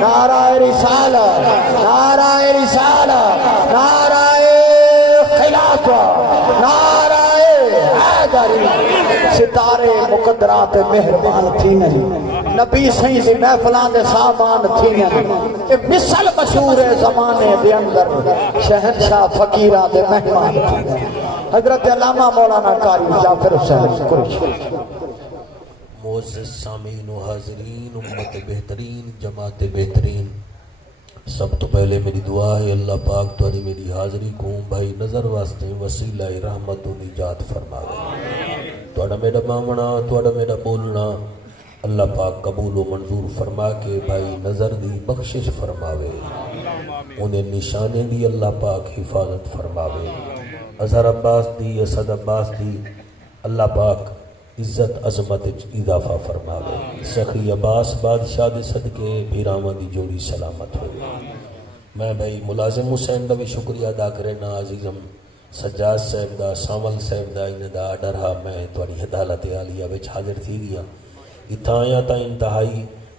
نعرہ رسالت، نعرہ رسالت، نعرہ خلافت، نعرہ حیدری۔ ستارے مقدرات مہربان تھی نہیں، نبی سہی دی محفلان دے سامان تھی نہیں، کہ مثل مشہور زمانے دے اندر شہنشاہ فقیرہ دے مہمان تھی نہیں۔ حضرت علامہ مولانا قاری جعفر حسین قریشی۔ معزز سامعین و حاضرین، امت بہترین، جماعت بہترین، سب تو پہلے میری دعا ہے اللہ پاک تو میری حاضری کو بھائی نظر واسطے وسیلہ رحمت و نجات فرماوے۔ توڑا میرا مامنا، توڑا میرا بولنا اللہ پاک قبول و منظور فرما کے بھائی نظر دی بخشش فرماوے، انہیں نشانے دی اللہ پاک حفاظت فرماوے، اظہر عباس دی، اسد عباس دی اللہ پاک عزت عظمت اضافہ فرماوے، سخی عباس بادشاہ دے صدقے بھیراواں دی جوڑی سلامت ہوئے۔ میں بھائی ملازم حسین دا بھی شکریہ ادا کرنا، عزیزم سجاد صاحب دا، سامل صاحب دا، انہیں دا آڈر ہا میں توڑی عدالت عالیہ وچ حاضر تھی گیا، اتھا آیا تا انتہائی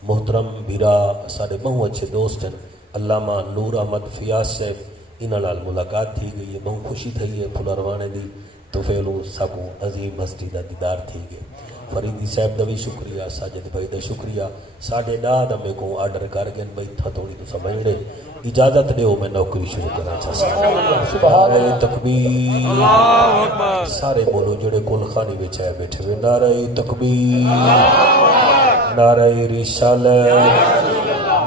محترم بھیرا سارے بہت اچھے دوست ہیں، علامہ نور احمد فیاض صاحب انہاں نال ملاقات تھی گئی ہے، بہت خوشی تھی ہے، پھلاروانے دی تو فیلو سکو عظیم ہستی دا دیدار تھی گئے۔ فریدی صاحب دا بھی شکریہ، ساجد بھائی دا شکریہ، ساڑھے ڈاہ میں کو آرڈر کر گئے بھائی تھا تھوڑی تو سمجھ لے، اجازت دے ہو میں نوکری شروع کرنا چاہتا ہوں۔ نعرہ تکبیر، سارے بولو جڑے کل خانی بیچائے بیٹھے ہوئے، نعرہ تکبیر، نعرہ رسالت،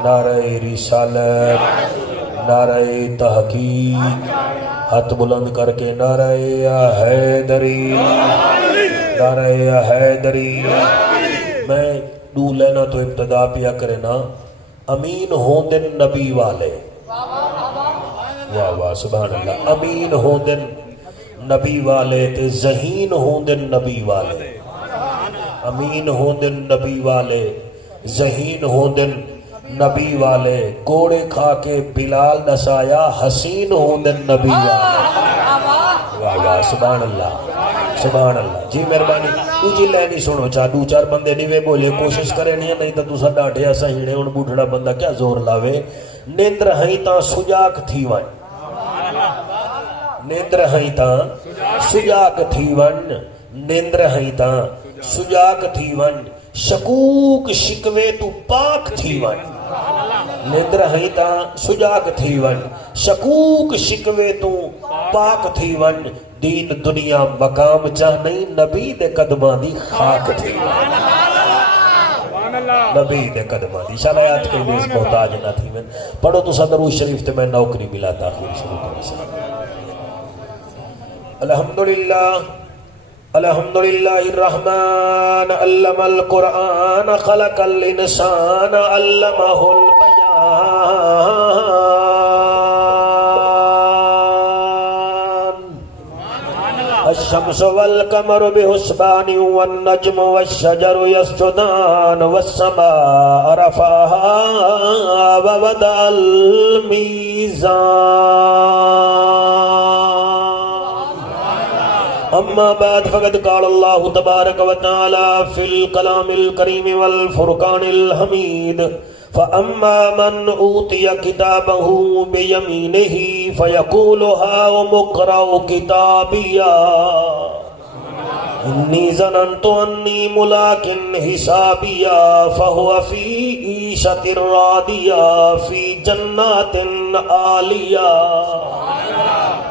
نعرہ رسالت، نعرہ تحقیق، ہاتھ بلند کر کے نعرہ حیدری، نعرہ حیدری۔ میں دو لینا تو ابتدا پیا کرے نا، امین ہوں دن نبی والے، واہ واہ سبحان اللہ، امین ہوں دن نبی والے تے ذہین ہوں دن نبی والے، امین ہوں دن نبی والے، ذہین ہوں دن نبی والے، کوڑے کھا کے بلال نسایا، حسین ہوں دن نبی والے، واہ واہ سبحان اللہ سبحان اللہ۔ جی مہربانی جی لینی سنو، چاہ دو چار بندے نہیں بولے، کوشش کرے نہیں تو تسا ڈاٹیا سہینے ان بوڑھڑا بندہ کیا زور لاوے۔ نیندر ہائی تاں سجاک تھی ون، نیندر ہائی تاں سجاک تھی ون، نیندر ہائی تاں سجاک تھی ون، شکوک شکوے تو پاک تھی ون، نیندر ہائی تاں سجاک تھی ون، شکوک شکوے تو پاک تھی ون، دین دنیا مقام چاہ نہیں، نبی دے قدمہ دی خاک تھی ون، نبی دے قدمہ دی شرائط کے لیے محتاج نہ تھی من۔ پڑھو تو صدر شریف تے میں نوکری ملا تاخیر شروع کریں سے۔ الحمدللہ الحمدللہ الرحمن علم القرآن خلق الانسان علمہ البیان، الشمس والقمر بحسبان والنجم والشجر يسجدان والسماء رفعها ووضع الميزان، اما بعد فقد قال الله تبارك وتعالى في الكلام الكريم والفرقان الحميد، فأما من أوتي كتابه بيمينه فيقول هاؤم اقرءوا كتابيا إني ظننت أني ملاق حسابيا فهو في عيشة راضية في جنات عالية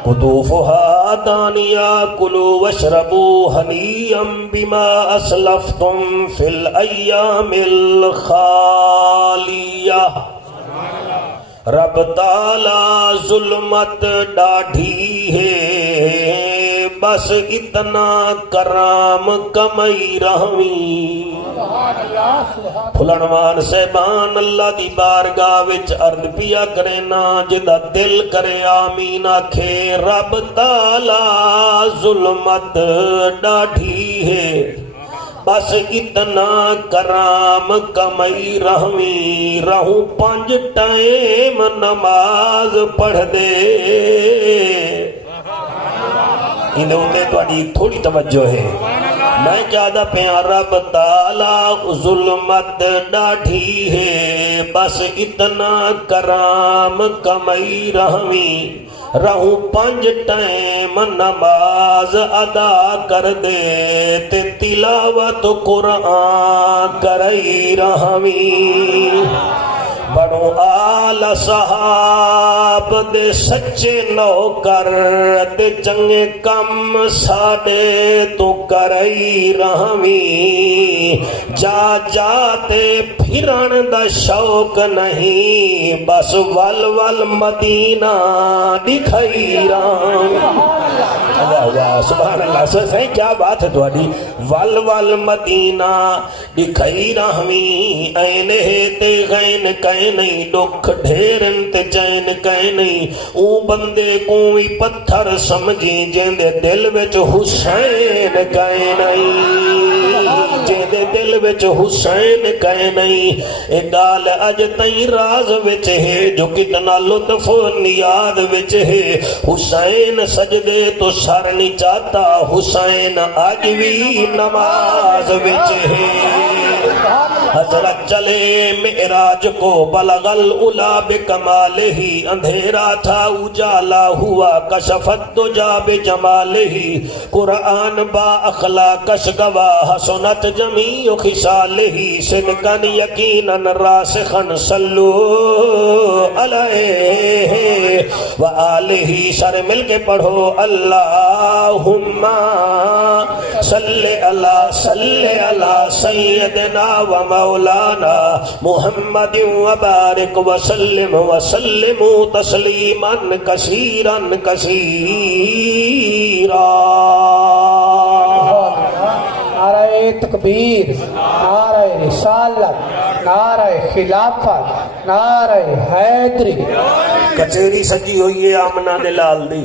قطوفها دانية كلوا واشربوا هنيئا بما أسلفتم في الأيام الخالية۔ رب تعالی ظلمت ڈاڑھی ہے، بس اتنا کرام کمئی رحمی۔ پھلنوان صاحبان اللہ دی بارگاہ وچ عرض پیا کرے نا، جدا دل کرے آمین آکھے، رب تعالی ظلمت ڈاڑھی ہے، بس اتنا کرام کمئی رحمی، رہوں 5 ٹائم نماز پڑھ دے۔ انہیں تھوڑی توجہ ہے، میں کیا دا پیارا بتالا ظلمت ڈاڑھی ہے بس اتنا کرام کمائی رہویں رہوں 5 ٹائم نماز ادا کر دے تے تلاوت قرآن کرائی رہویں بڑو آل صحاب دے سچے نوکر تے چنگے کم ساڑے تو کرائی رہویں جا جاتے پھرن دا شوق نہیں بس ول ول مدینہ دکھائی رہویں سبحان اللہ صحیح کیا بات ہے تھوڑی ول ول مدینہ دکھائی رہویں اینے تے غین کہیں نہیں دکھ ڈھیرن تے چین کہیں نہیں او بندے کوئی پتھر سمجھی جیندے دل وچ حسین کہیں نہیں جیندے دل وچ حسین کہیں نہیں اے گال اج تئیں راز وچ ہے جو کتنا لطف نیاد وچ ہے حسین سجدے تو سر نہیں چاہتا حسین آج بھی نماز وچ ہے حضرت چلے معراج کو بلغ العلا بکمالہ اندھیرا تھا اجالا ہوا کشفت دجا بجمالہ قرآن با اخلاقش گواہ حسنت جمیع خصالہ صدقاً یقیناً راسخاً صلو علیہ وآلہ سارے مل کے پڑھو اللہم صلی اللہ سیدنا و مولانا محمد وبارک وسلم تسلیما کثیرا کثیرا نعرہ تکبیر، نعرہ رسالت، نعرہ خلافت، نعرہ حیدری۔ کچہری سجی ہوئی ہے آمنہ دے لال دی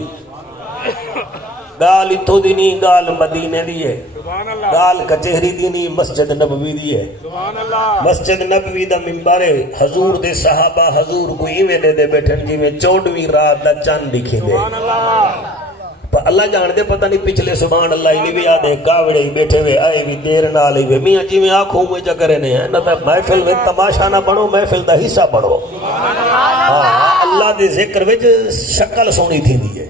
گال اتھو دی نہیں گال مدینے دی ہے گال کچہری دی نہیں مسجد نبوی دی ہے مسجد نبوی دا ممبر حضور دے صحابہ حضور کو ایویں دے بیٹھن جی میں 14ویں رات دا چاند دکھی دے اللہ جان دے پتہ نہیں پچھلے سبحان اللہ ہی نہیں بھی آدھے کاوڑے ہی بیٹھے ہوئے آئے بھی دیر نال ہی میاں جی میں آنکھوں میں چکرے نے ہیں نہ محفل میں تماشا نہ بنو محفل دا حصہ بنو اللہ دے ذکر وچ شکل سونی تھی دی ہے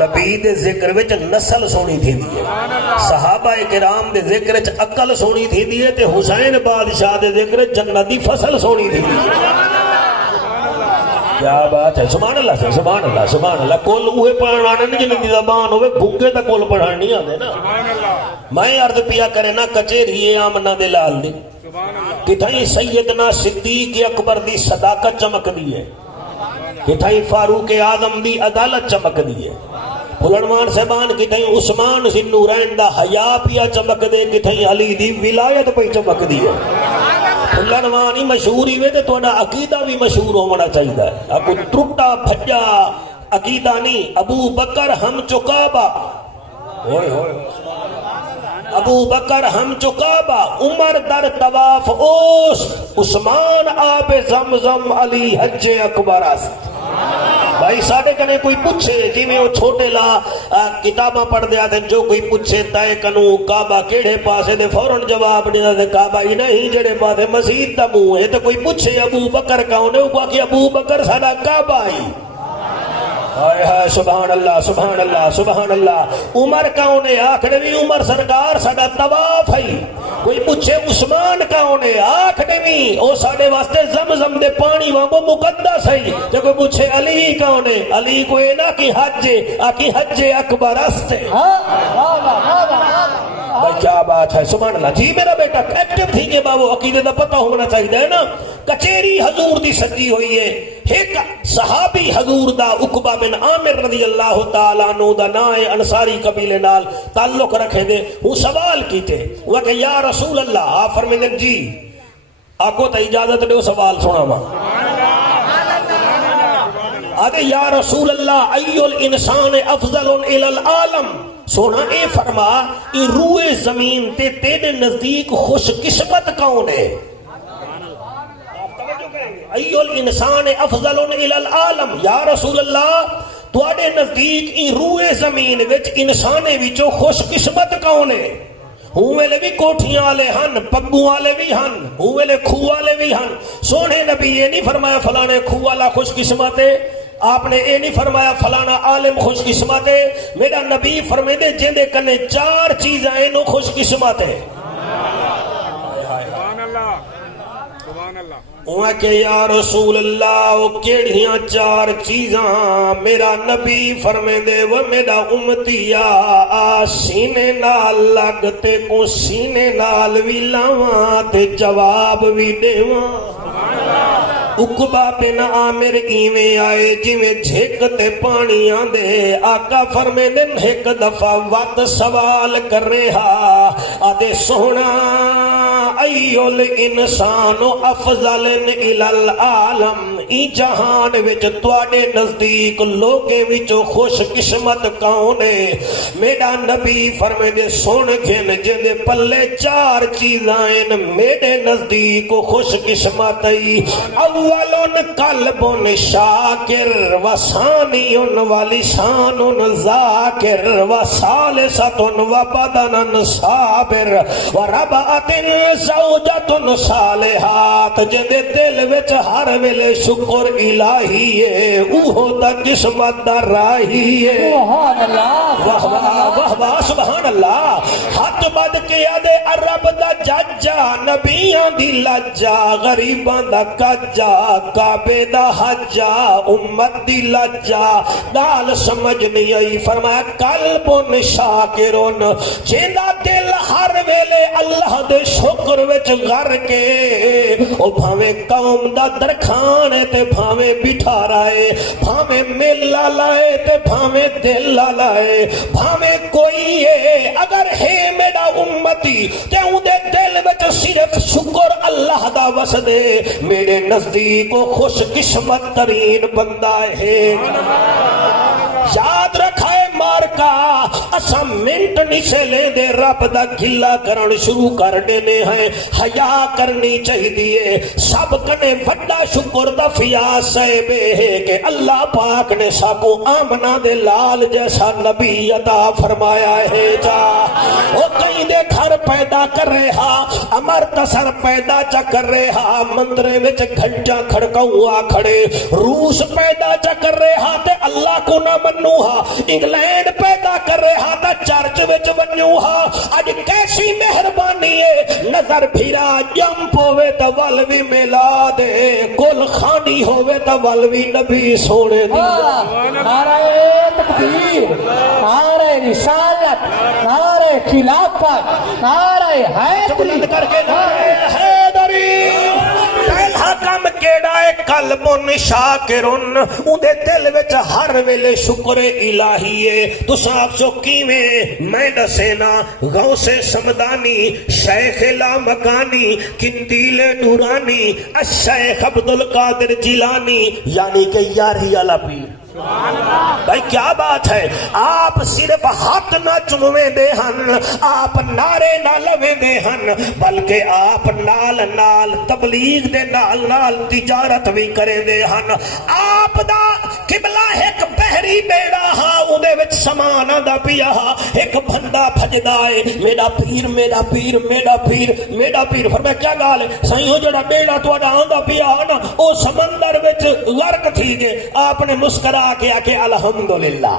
نبی دے ذکر وچ نسل سونی تھی دی ہے صحابہ کرام دے ذکر وچ عقل سونی تھی دی ہے تے حسین بادشاہ دے ذکر وچ جنت دی فصل سونی تھی دی ہے کیا بات ہے سبحان اللہ سے سبحان اللہ سبحان اللہ کول اوہ پڑھانا نہیں جنہوں دی زبان ہوئے بھوکے تا کول پڑھانا نہیں آدھے نا میں عرض پیا کرے نا کچہری آمنہ دے لال دی کتھائیں سیدنا صدیق اکبر دی صداقت چمک دی ہے کتھائیں فاروق اعظم دی عدالت چمک دی ہے بلنوان صاحبان کتھائیں عثمان ذی النورین دا حیا پیا چمک دے کتھائیں علی دی ولایت پہ چمک دی ہے بلنوانی مشہوری میں تو عقیدہ بھی مشہور ہونا چاہیے اب ٹوٹا بھجا عقیدہ نہیں ابو بکر ہم چکابا ابو بکر ہم چکابا عمر در طواف اوس عثمان آب زمزم علی حج اکبر است بھائی ساڑھے کنے کوئی پوچھے جی میں وہ چھوٹے لا کتاباں پڑھ دیا تھے جو کوئی پوچھے تائے کنو کعبہ کیڑے پاسے دے فوراں جواب دیا تھے کعبہ ہی نہیں جڑے پاسے مسجد دا منہ ہے تو کوئی پوچھے ابو بکر کون ہے وہ کہا کہ ابو بکر ساڑھا کعبہ ہی ہائے ہائے سبحان اللہ سبحان اللہ سبحان اللہ عمر کون ہے آخر بھی عمر سرکار ساڑھا طواف ہے کوئی پوچھے عثمان کون ہے آخر بھی او ساڑھے واسطے زمزم دے پانی وانگو مقدس ہے جو کوئی پوچھے علی کون ہے علی کو اینا کی حج آکی حج اکبر است ہے بھائی کیا بات ہے سبحان اللہ جی میرا بیٹا ایکٹیو تھی کہ باو عقیدے دا پتہ ہونا چاہیے ہے نا کچہری حضور دی سجی ہوئی ہے ایک صحابی حضور دا عقبہ بن عامر رضی اللہ تعالیٰ عنہ دا نائے انصاری قبیلے نال تعلق رکھے دے وہ سوال کیتے وہ کہ یا رسول اللہ آپ فرمیدن جی آکو تا اجازت دے وہ سوال سنا ماں آدھے یا رسول اللہ ایو الانسان افضل الالعالم سونا اے فرما ای روئے زمین تے تیرے نزدیک خوش قسمت کون ہے ایو الانسان افضل الالعالم یا رسول اللہ تواڈے نزدیک ای روئے زمین وچ انسانے وچوں خوش قسمت کون ہے ہوں ویلے بھی کوٹھیاں والے ہن، پگوں والے بھی ہن، ہوں ویلے کھو والے بھی ہن. سونے نبی یہ نہیں فرمایا فلانے کھو والا خوش قسمت ہے، آپ نے یہ نہیں فرمایا فلانا عالم خوش قسمت ہے. میرا نبی فرمیندے جیندے کنے 4 چیزاں اینو خوش قسمت ہے. اوہ کہ یا رسول اللہ او کیڑیاں 4 چیزاں؟ میرا نبی فرمیندے وہ میرا امتیا سینے نال لگ تے کو سینے نال وی لاواں تے جواب وی دیواں. عقبہ بن عامر ایویں آئے جویں جھک تے پانی آندے. آقا فرمیندے ایک دفعہ وقت سوال کر رہا آدے سونا ایول انسان افضل العالم، ای جہان وچ تواڈے نزدیک لوکیں وچوں خوش قسمت کون ہے؟ میرا نبی فرمیندے سن گھن جندے پلے 4 چیزاں ہیں میرے نزدیک خوش قسمت ای. اولن قلب شاکر وثانی ولسان ذاکر وثالثۃ وبدن صابر وربعۃ زوجۃ صالحات. جندے دل وچ ہر ویلے شکر الہی ہے اوہ دا قسمت دا راہی ہے. سبحان اللہ، واہ واہ واہ واہ سبحان اللہ. ہاتھ بد کے آدھے عرب دا ججا، نبیاں دی لجا، غریباں دا کجا، کعبے دا حجا، امت دی لجا. دال سمجھ نہیں آئی. فرمایا قلب شاکرون، جیندا دل ہر ویلے اللہ دے شکر وچ غر کے او بھاویں قوم دا درخان ہے تے بھاویں بٹھا رائے، بھاویں میلا لائے تے بھاویں دل لائے، بھاویں کوئی ہے اگر ہے میرا امتی تے اون دے دل وچ صرف شکر اللہ دا وسدے، میرے نزدیک وہ خوش قسمت ترین بندہ ہے. یاد رکھائے مارکا اسا منٹ نہیں سے لے دے رب دا گلا کرن شروع کر دینے ہیں. حیا کرنی چاہیے. سب کنے بڑا شکر دا فیاض ہے کہ اللہ پاک نے ساکو آمنہ دے لال جیسا نبی عطا فرمایا ہے. جا او کہیں دے گھر پیدا کر رہا، امر تسر پیدا چا کر رہا، مندرے وچ گھنٹیاں کھڑکاؤں کھڑے، روس پیدا چا کر رہا تے اللہ کو نہ منو ہا، انگلینڈ پیدا کر رہا تا چرچ وچ بنیو ہا. اج کیسی مہربانی ہے، نظر پھرا جمپ ہوئے تا ولوی میلا دے، کل خانی ہوئے تا ولوی نبی سونے دی. نعرہ تکبیر، نعرہ رسالت، نعرہ خلافت، نعرہ حیدری. بلند کر کے نعرہ حیدری. پہلا کم کیڑا ہے قلب شاکرن، اندے دل وچ ہر ویلے شکر الہی ہے. تو صاحب سو کیویں میں دسینا غوث سمدانی، شیخ لا مکانی، قندیل نورانی، الشیخ عبدالقادر جیلانی، یعنی کہ یاری والا پیر. بھائی کیا بات ہے، آپ صرف ہاتھ نہ چمویں دے ہن، آپ نعرے نہ لویں دے ہن، بلکہ آپ نال نال تبلیغ دے نال نال تجارت بھی کریں دے ہن. آپ دا قبلہ ایک بحری بیڑا ہا، اندے وچ سامان آندا پیا ہا، ایک بندہ بھجدا ہے میرا پیر میرا پیر میرا پیر میرا پیر. فرمایا کیا گال ہے سائیں، ہو جڑا بیڑا تہاڈا آندا پیا نا او سمندر وچ غرق تھی گئے. آپ نے مسکرا کے آ کے الحمدللہ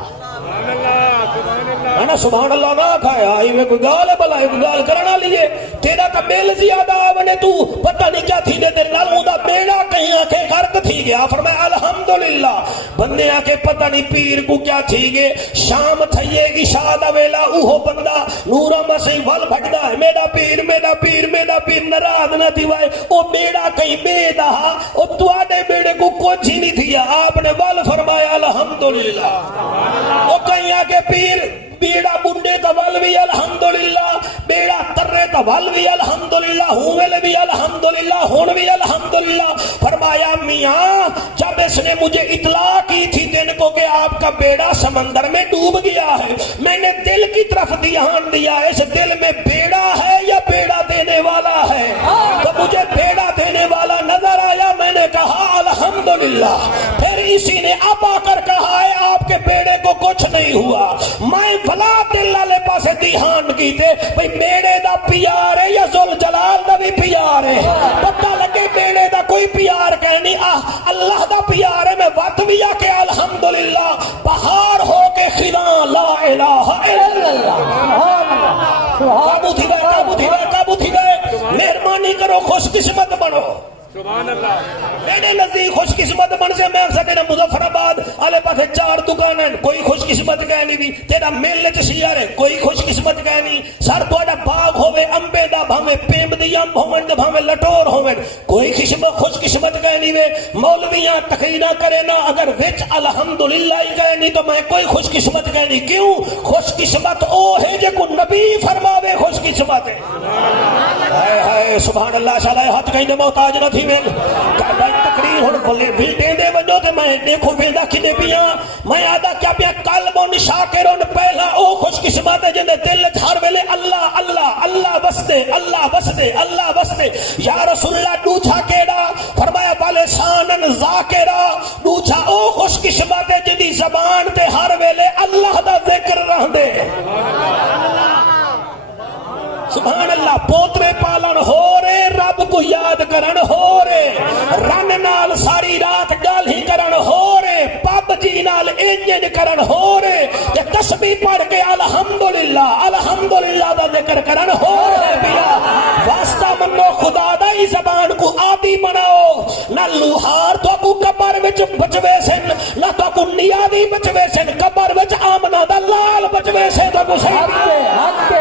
نا سبحان اللہ نہ کھایا. میں کوئی گال ہے بلا ایک گال کرنا لیے تیرا کا میل زیادہ آونے تو پتہ نہیں کیا تھی دے تیرے نال اوندا بیڑا کہیں آکے غرق تھی گیا. فرمایا الحمدللہ. بندے آکے پتہ نہیں پیر کو کیا تھی گے. شام تھئیے عشاء دا ویلا اوہو بندہ نورا مسیح ول بھٹدا ہے میرا پیر میرا پیر میرا پیر. ناراض نہ تھی وائے او بیڑا کہیں بے دہا او تواڈے بیڑے کو کچھ ہی نہیں تھیا. آپ نے ول فرمایا الحمدللہ. او کہیں آکے پیر بیڑا بنڈے کا ول بھی الحمدللہ، بیڑا ترے کا ول بھی الحمدللہ، ہوئے بھی الحمدللہ، ہون بھی الحمدللہ. فرمایا میاں جب اس نے مجھے اطلاع کی تھی دن کو کہ آپ کا بیڑا سمندر میں ڈوب گیا ہے، میں نے دل کی طرف دھیان دیا اس دل میں بیڑا ہے یا بیڑا دینے والا ہے. تو مجھے بیڑا دینے والا نظر آیا، میں نے کہا الحمدللہ. پھر اسی نے اب آ کر کہا ہے آپ کے بیڑے کو کچھ نہیں ہوا. میں بلا دل والے پاسے دھیان کیتے بھئی بیڑے دا پیار ہے یا ذل جلال دا بھی پیار ہے پتہ لگے بیڑے دا کوئی پیار کہنی اللہ دا پیار ہے میں وقت بھی آ کے الحمدللہ بہار ہو کے خلاں لا الہ الا اللہ قابو تھی گئے قابو تھی گئے قابو تھی گئے مہربانی کرو خوش قسمت بنو سبحان اللہ میرے نزدیک خوش قسمت بن سے میں اکثر تیرا مظفر آباد آلے پاسے 4 دکان ہیں کوئی خوش قسمت کہنی بھی تیرا میلے چ سیار ہے کوئی خوش قسمت کہنی سر تہاڈا باغ ہوے امبے دا بھاویں پیمب دی امب ہوون تے بھاویں لٹور ہوون کوئی خوش قسمت کہنی وے مولویاں تقریرا کرے نا اگر وچ الحمدللہ ہی کہنی تو میں کوئی خوش قسمت کہنی کیوں خوش قسمت او ہے جے کو نبی فرماوے خوش قسمت ہے ہائے ہائے سبحان اللہ شالا ہاتھ کہیں محتاج نہ تھی تقریر ہوں بولے بلٹیں دے ونجو تے میں دیکھو ویندہ کھنے پیاں میں آدھا کیا پیا قلبون شاکرون پہلا او خوش قسمت ہے جن دل ہر ویلے اللہ اللہ اللہ بستے اللہ بستے اللہ بستے یا رسول اللہ دوچھا کیڑا فرمایا والے سانن ذاکرہ دوچھا او خوش قسمت ہے جن دی زبان تے ہر ویلے اللہ دا ذکر رہ دے سبحان اللہ پوترے پالن ہو رے رب کو یاد کرن ہو رے رن نال ساری رات گل ہی کرن ہو رے پب جی نال انجن کرن ہو رے تے تسبیح پڑھ کے الحمدللہ الحمدللہ دا ذکر کرن ہو رے بیا واسطہ منو خدا دا ہی زبان کو عادی بناؤ نہ لوہار تو کو قبر وچ بچوے سن نہ تو کو نیادی بچوے سن قبر وچ آمنہ دا لال بچوے سے تو کو حق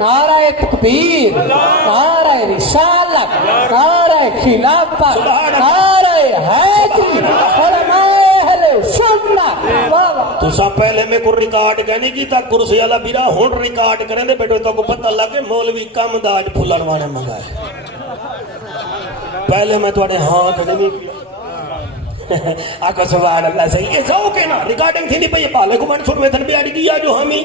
نعرہ تکبیر نعرہ رسالت نعرہ خلافت نعرہ حیدری علماء اہل سنت تو سب پہلے میں کو ریکارڈ کہنے کی تا کرسی والا بیرا ہن ریکارڈ کریں دے بیٹو تو کو پتہ لگے مولوی کم داج پھلن وانے منگائے پہلے میں تواڈے ہاں کہنے نہیں آقا سبحان اللہ صحیح یہ ذوق ہے نا ریکارڈنگ تھی نہیں پئی پالے کو من چھوڑ تن بیاڑی دیا جو ہمیں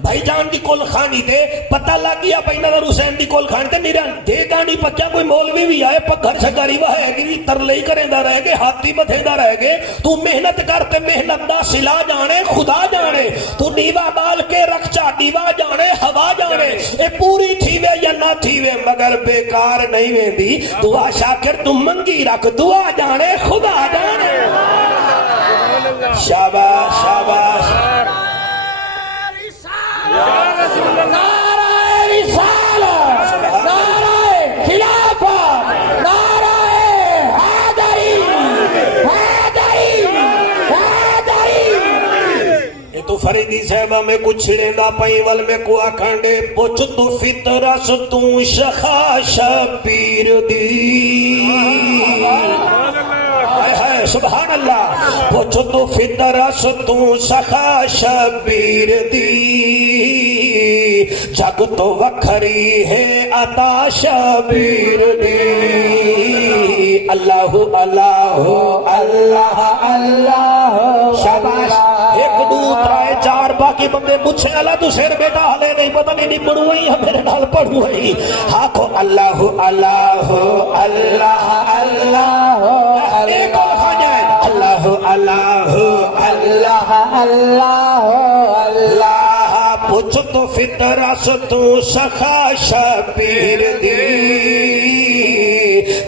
بھائی جان دی کول خانی تے پتہ لگ گیا بھائی نظر حسین دی کول خانی تے نیران دے گانی پکیا کوئی مولوی بھی آئے گھر شکاری وہ ہے گی ترلے ہی کریں دا رہے گے ہاتھی بتھے دا رہے گے تو محنت کر تے محنت دا سلا جانے خدا جانے تو نیوا بال کے رکھچا نیوا جانے ہوا جانے اے پوری تھی وے یا نہ تھی وے مگر بیکار نہیں وے دی دعا شاکر تو منگی رکھ دعا جانے خدا جانے شاباش شاباش نعرہ رسالت نعرہ خلافت نعرہ حیدری حیدری حیدری یہ تو فریدی صاحبہ میں کچھ چھڑیں دا پائیں ول میں کو آکھانڈے پوچھ تو فطرس تو شخا شبیر دی سبحان اللہ پوچھ تو فطرس تو سخا شبیر دی جگ تو وکھری ہے عطا شبیر دی اللہ اللہ اللہ اللہ شاباش ایک دو ترائے 4 باقی بندے مجھے اللہ تو سیر بیٹا حلے نہیں پتہ نہیں پڑھو ہی میرے نال پڑھو ہی ہاکو اللہ اللہ اللہ اللہ ایک اور کھا جائے اللہ اللہ اللہ اللہ اللہ پوچھ تو فطرس تو سخا شبیر دی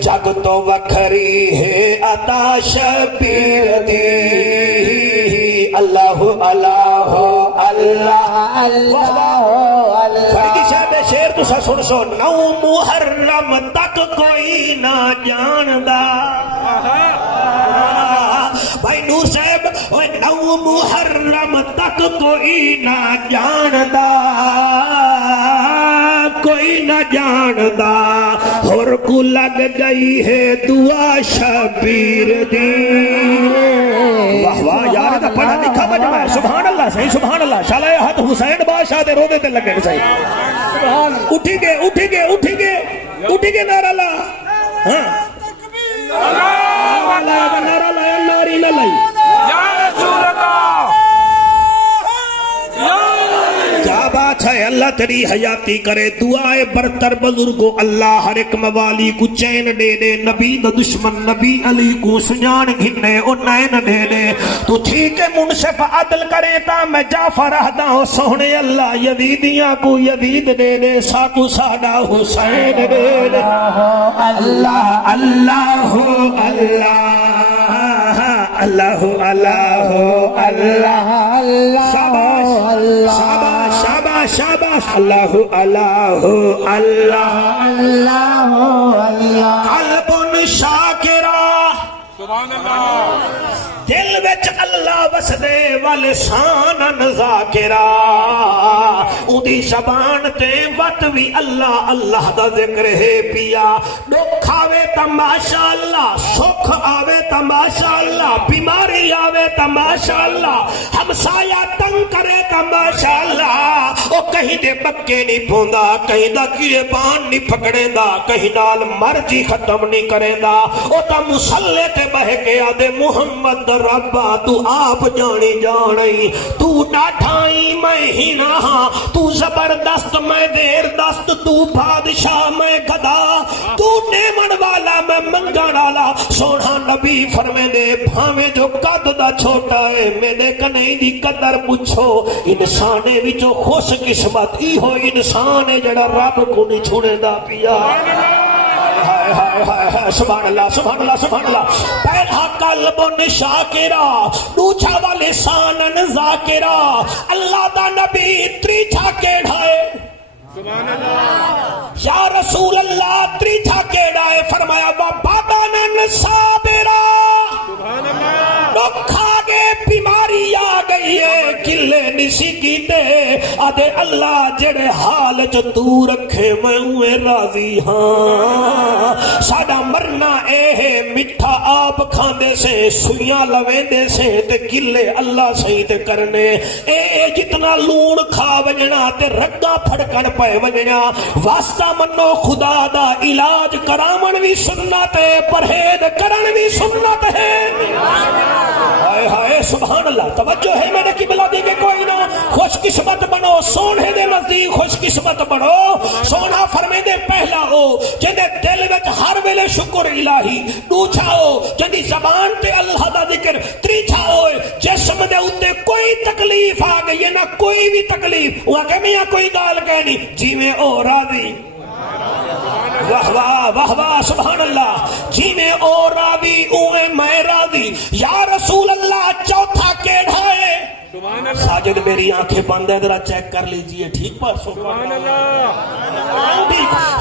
جگ تو وکھری ہے عطا شبیر دی اللہ اللہ اللہ اللہ فریدی صاحب شیر تو سن سو 9 محرم تک کوئی نہ جاندا بھائی نور صاحب 9 محرم تک کوئی نہ جاندا کوئی نہ جاندا اور کو لگ گئی ہے دعا شبیر دی واہ واہ یار دا پڑھا لکھا مجمع ہے سبحان اللہ صحیح سبحان اللہ شالہ حد حسین بادشاہ دے روزے تے لگے صحیح اٹھی گے اٹھی گے اٹھی گے اٹھی گے نعرہ لا ہاں اللہ کا نعرہ لایا ناری نہ لائی یا رسول اللہ کیا بات ہے ہے اللہ تیری حیاتی کرے دعائے برتر بزرگو اللہ ہر ایک موالی کو چین دے دے نبی دا دشمن نبی علی کو سجان گھنے او نین دے دے تو ٹھیک ہے منصف عدل کرے تا میں جعفر اہدا ہو سونے اللہ یزیدیاں کو یزید دے دے ساکو ساڈا حسین دے دے اللہ اللہ اللہ اللہ اللہ اللہ شاباش شاباش شاباش شاباش اللہ اللہ اللہ اللہ قلب شاکرہ سبحان اللہ دل وچ اللہ وسدے ولسان ذاکرہ اودی زبان تے وت وی اللہ اللہ دا ذکر ہے پیا دکھ آوے تا ماشاءاللہ سکھ آوے تا ماشاءاللہ بیماری آوے تا ماشاءاللہ ہمسایہ تنگ کرے تا ماشاءاللہ او کہیں دے بکے نہیں پوندا کہیں دا کیے بان نہیں پکڑے دا کہیں نال مرجی ختم نہیں کرے دا او تا مسلے تے بہ کے آدے محمد ربا تو آپ جانی جانی تو ڈاٹھائی میں ہی رہا تو زبردست میں دیر دست تو بادشاہ میں گدا تو نیمن والا میں منگن والا سونا نبی فرمے دے بھاویں جو قد دا چھوٹا ہے میرے کنے دی قدر پوچھو انسانے بھی جو خوش قسمت ہی ہو انسان ہے جڑا رب کو نہیں چھوڑے دا پیا سبحان اللہ سبحان اللہ سبحان اللہ پہلا قلب شاکرہ دوسرا ولسان ذاکرہ اللہ دا نبی تریٹھا کیڑھائے سبحان اللہ یا رسول اللہ تریٹھا کیڑھائے فرمایا وَبَدَنًا صَابِرًا سبحان اللہ دکھ آگے بیماری آ گئی ہے کلے نسی کیتے آدھے اللہ جڑے حال جو تو رکھے میں ہوئے راضی ہاں ساڑا مرنا اے ہے مٹھا آپ کھاندے سے سویاں لویندے سے تے کلے اللہ سہید کرنے اے جتنا لون کھا ونجنا تے رگا پھڑکن پہ ونجنا واسطہ منو خدا دا علاج کرامن بھی سنت ہے پرہید کرن بھی سنت ہے ہائے ہائے سبحان اللہ توجہ ہے میرے قبلہ دی کہ کوئی نہ خوش قسمت بنو سونے دے نزدیک خوش قسمت بنو سونا فرمے دے پہلا ہو جندے دل وچ ہر ویلے شکر الہی دوسرا ہو جندی زبان تے اللہ دا ذکر تیسرا ہو جسم دے اوتے کوئی تکلیف آ گئی ہے نہ کوئی بھی تکلیف وہ کہ میاں کوئی گال کہنی جی میں او راضی واہ واہ واہ واہ سبحان اللہ جی میں او راضی اوے میں راضی یا رسول اللہ چوتھا کیڑا ہے ساجد میری آنکھیں بند ہے ذرا چیک کر لیجئے ٹھیک پر سبحان اللہ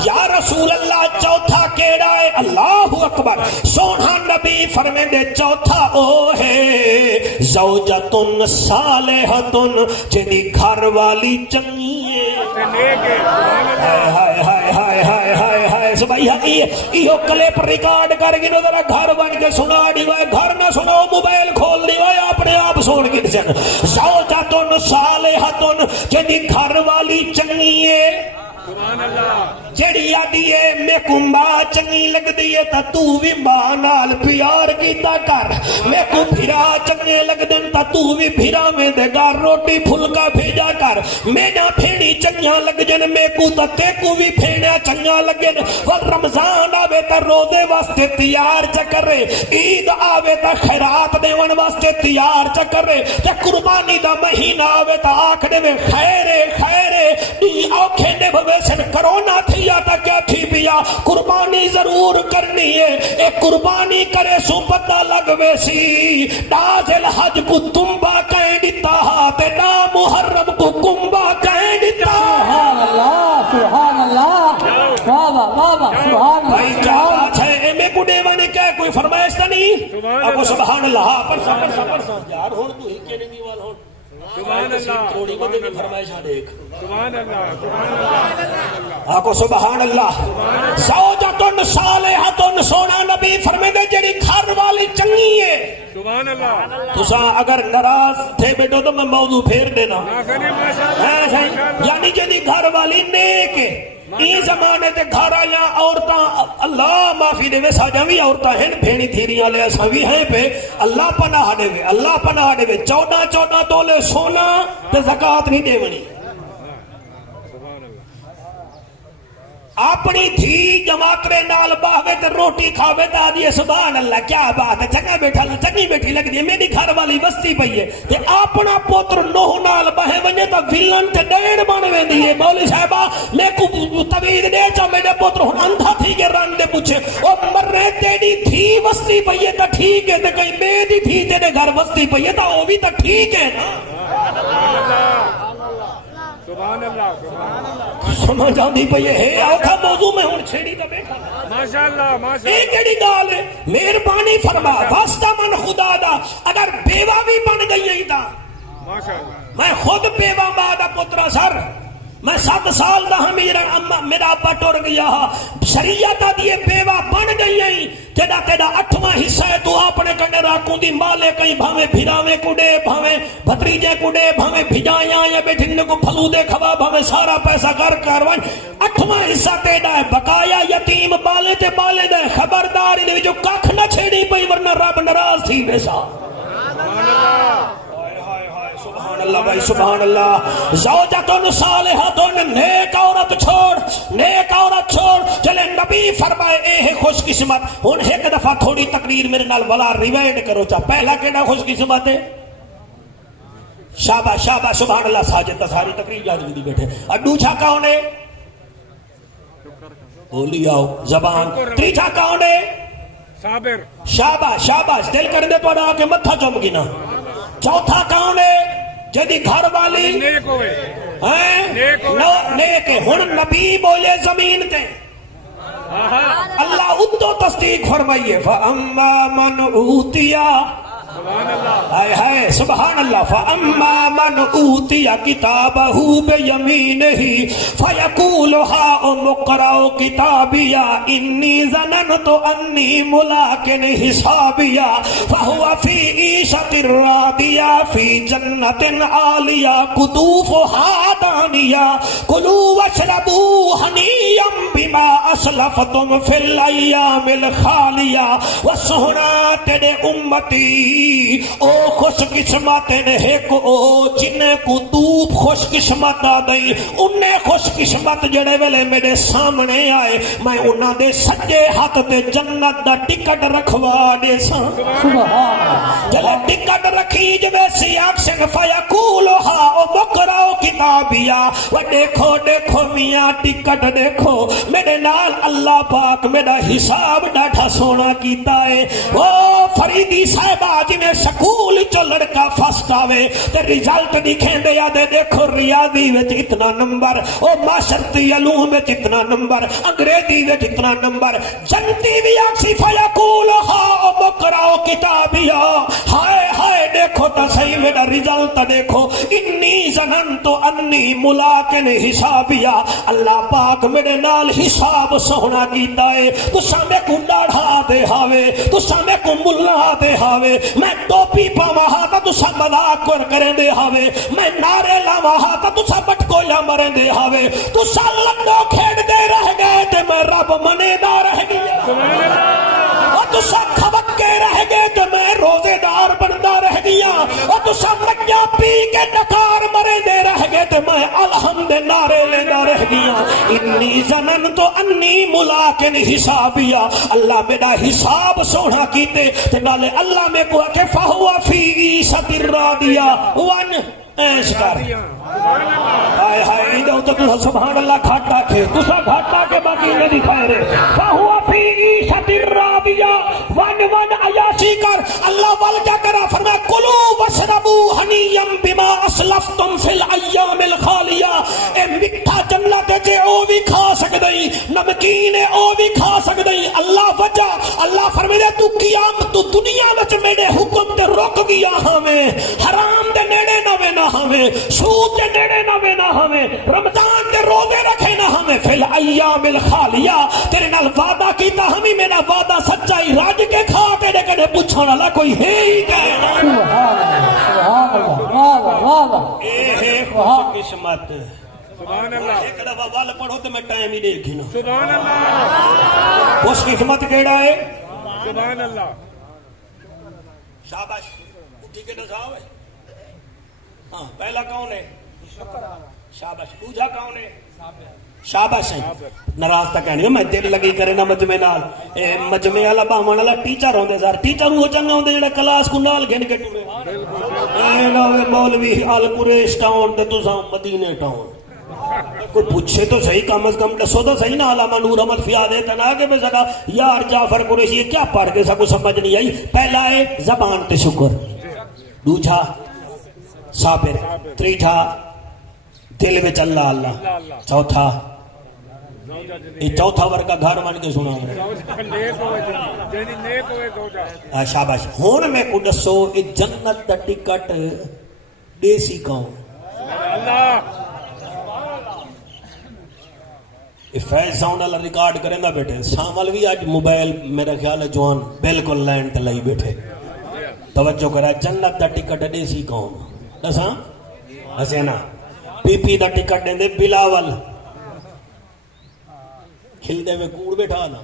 یا رسول اللہ چوتھا کیڑا ہے اللہ اکبر سونا نبی فرمے دے چوتھا او ہے زوجتن صالحتن جنی گھر والی چنگی ہے ہائے ہائے ہائے ہائے ہائے ہائے ہائے سبحان یہ کلپ ریکارڈ کر گی نو ذرا گھر بن کے سنا دی وے گھر نہ سنو موبائل کھول دی وے اپنے آپ سن کے سن زوجتن صالحتن جنی گھر والی چنگی ہے سبحان اللہ جڑی آدھی ہے میں کو ماں چنگی لگ دیئے تا تو بھی ماں نال پیار کیتا کر میں کو بھیرا چنگے لگ دن تا تو بھی بھیرا میں دے گا روٹی پھلکا بھیجا کر میں نہ پھیڑی چنگا لگ جن میں کو تا تے کو بھی پھیڑا چنگا لگن وقت رمضان آوے تا روزے واسطے تیار چکرے عید آوے تا خیرات دیون واسطے تیار چکرے تے قربانی دا مہینہ آوے تا آکھنے میں خیرے خیرے دی آنکھیں نے بھویسن کرونا تھی یا تا کیا تھی بیا قربانی ضرور کرنی ہے ایک قربانی کرے سو پتہ لگ ویسی نازل حج کو تمبا کہیں دیتا تے نا محرم کو کمبا کہیں دیتا سبحان اللہ بابا سبحان بھائی کیا بات ہے اے میں کو دیوانے کیا کوئی فرمائش تا نہیں اب سبحان اللہ پر سا یار ہون تو ہی کہنے دیوال ہون سبحان اللہ تھوڑی کو بھی فرمائش آ دیکھ سبحان اللہ آکو سبحان اللہ زوجتن صالحتن سونا نبی فرمے دے جڑی گھر والی چنگی ہے سبحان اللہ تو اگر ناراض تھے بیٹو تو میں موضوع پھیر دینا یعنی جڑی گھر والی نیک ہے این زمانے تے گھر آیا عورتاں اللہ معافی دے وے ساجا بھی عورتاں ہیں پھینی تھیریاں لے اساں بھی ہیں پہ اللہ پناہ دے وے اللہ پناہ دے وے 14 تولے سونا تے زکات نہیں دے ونی اپنی دھی جماکرے نال باہوے تے روٹی کھاوے تے آدھی سبحان اللہ کیا بات ہے چنگا بیٹھا چنگی بیٹھی لگ دی میری گھر والی بستی پئی ہے تے اپنا پوتر نوح نال بہے ونجے تے ویلن تے ڈیڑ بن ویندی ہے مولوی صاحبہ میں کو توید دے چا میرے پوتر ہن اندھا تھی کے رن دے پوچھے او مرے تیری دھی بستی پئی ہے تے ٹھیک ہے تے کہیں میں دی دھی تیرے گھر بستی پئی ہے تے او بھی تے ٹھیک ہے نا سبحان اللہ سبحان اللہ سمجھ آندی پئی ہے اوکھا موضوع میں ہن چھیڑی تے بیٹھا ماشاءاللہ ماشاءاللہ یہ کیڑی گال ہے مہربانی فرما واسطہ من خدا دا اگر بیوہ بھی بن گئی ہے تا ماشاءاللہ میں خود بیوہ ماں دا پترا سر میں 7 سال دا ہم میرا ابا ٹر گیا شریعت دیے بیوہ بن گئی ہیں تیرا 8واں حصہ ہے تو اپنے کنے راکوں دی مالے کہیں بھاویں بھیراویں کڈے بھاویں بھتریجے کڈے بھاویں بھجایاں یا بیٹھنے کو پھلو دے کھوا بھاویں سارا پیسہ کر کروائیں 8واں حصہ تیرا ہے بقایا یتیم بالے تے بالے دے خبردار دے وچوں ککھ نہ چھیڑی پئی ورنہ رب ناراض تھی ویسا سبحان اللہ بھائی سبحان اللہ زوجتن صالحتن نیک عورت چھوڑ چلے نبی فرمائے اے ہے خوش قسمت ہن ایک دفعہ تھوڑی تقریر میرے نال والا ریوائنڈ کرو چا پہلا کیڑا خوش قسمت ہے شاباش شاباش سبحان اللہ ساجد ساری تقریر یاد دی بیٹھے اور دوسرا کون ہے بولی آؤ زبان تیسرا کون ہے صابر شاباش شاباش دل کر دے پڑا کہ متھا چم گنا چوتھا کون ہے جدی گھر والی نیک ہوئے نیک ہن نبی بولے زمین تے اللہ اتو تصدیق فرمائیے فَأَمَّا مَنْ أُوتِيَ سبحان اللہ ہائے ہائے سبحان اللہ فَأَمَّا مَنْ أُوتِيَ كِتَابَهُ بِيَمِينِهِ فَيَقُولُ هَاؤُمُ اقْرَءُوا كِتَابِيَهْ إِنِّي ظَنَنْتُ أَنِّي مُلَاقٍ حِسَابِيَهْ فَهُوَ فِي عِيشَةٍ رَاضِيَةٍ فِي جَنَّةٍ عَالِيَةٍ قُطُوفُهَا دَانِيَةٌ كُلُوا وَاشْرَبُوا هَنِيًّا بِمَا أَسْلَفْتُمْ فِي الْأَيَّامِ الْخَالِيَةِ وَسُہْنَا تیرے امتی او خوش قسمت نے ایک او جن کو دوب خوش قسمت آ گئی انہیں خوش قسمت جڑے ویلے میرے سامنے آئے میں انہاں دے سجے ہاتھ تے جنت دا ٹکٹ رکھوا دے ساں جلے ٹکٹ رکھی جوے سی آکشن فیقولو ہا او مقرأو کتابیا و دیکھو دیکھو میاں ٹکٹ دیکھو میرے نال اللہ پاک میرا حساب ڈاٹھا سونا کیتا ہے او فریدی صاحبہ جنہیں سکول چو لڑکا فسٹ آوے تے ریزلٹ دکھیں دے یادے دیکھو ریاضی وچ اتنا نمبر او معاشرتی علوم وچ اتنا نمبر انگریزی وچ اتنا نمبر جنتی بھی آکسی فیقول ہا او مقرأو کتابیا ہائے ہائے دیکھو تا صحیح میرا ریزلٹ دیکھو انی ظننتو انی ملاقن حسابیا اللہ پاک میرے نال حساب سونا کیتا ہے تو سامے کو ڈاڑھا دے ہاوے تو سامے کو ملا دے ہاوے میں ٹوپی پاوا ہا تا تسا مذاق کریں دے ہاوے میں نعرے لاوا ہا تا تسا بٹکولا مریں دے ہاوے تسا لنڈو کھیڑ دے رہ گئے تے میں رب منے دا رہ گیا سبحان اللہ اور تسا کھبک کے رہ گئے تے میں روزے دار بندا رہ گیا اور تسا مجھا پی کے ڈکار مرے دے رہ گئے تے میں الحمد نعرے لینا رہ گیا انی ظننت انی ملاقن حسابیا اللہ میرا حساب سونا کیتے تے نالے اللہ میں کو کہ فہوا فی عیشۃ راضیہ ون ایش کر ہائے ہائے ایدھو تو تسا سبحان اللہ گھاٹا کے تسا گھاٹا کے باقی نہ دکھائے رہے فہوا فی عیشۃ راضیہ ون ون عیاشی کر اللہ والجا کرا فرمایا کلو واشربوا ہنیا بما اسلفتم فی الایام الخالیہ اے مٹھا جنت جے او بھی کھا سکدئی نمکین او بھی کھا سکدئی اللہ وجہ اللہ فرمایا تو قیامت تو دنیا وچ میرے حکم تے رک گیا ہمیں حرام دے نیڑے نہ وینا ہمیں سود دے نیڑے نہ وینا ہمیں رمضان دے روزے رکھے نہ ہمیں فی الایام الخالیہ تیرے نال وعدہ کیتا ہمیں میرا وعدہ سچائی راج کے کھا تیرے کنے پوچھن والا کوئی ہے ہی کہ اے ہے قسمت سبحان اللہ ایک دفعہ وال پڑھو تو میں ٹائم ہی دیکھی نا سبحان اللہ خوش قسمت کیڑا ہے سبحان اللہ شاباش اٹھی کے دساؤ ہاں پہلا کون ہے شاباش دوسرا کون ہے شاباش ہے ناراض تک کہنی میں دل لگی کرے نا مجمے نال مجمے والا باون والا ٹیچر ہوندے سر ٹیچر وہ چنگا ہوندے جڑا کلاس کو نال گھن کے ٹرے اے نوے مولوی ال قریش ٹاؤن تے تساں مدینے ٹاؤن کوئی پوچھے تو صحیح کم از کم دسو تو صحیح نا علامہ نور احمد فیاض کہنا کہ میں سکا یار جعفر قریشی یہ کیا پڑھ کے سکو سمجھ نہیں آئی پہلا ہے زبان تے شکر دوجھا صابر تریٹھا دل وچ اللہ اللہ چوتھا یہ چوتھا ورگا گھر بن کے سنا شاباش ہوں میں کو دسو یہ جنت دا ٹکٹ دیسی کون فیض ساؤنڈ والا ریکارڈ کریں گا بیٹھے سامل بھی آج موبائل میرا خیال ہے جوان بالکل لائن تے لئی بیٹھے توجہ کرا جنت دا ٹکٹ دیسی کون دساں حسینا پی پی دا ٹکٹ دیں دے بلاول کھلدے میں کوڑ بیٹھا نا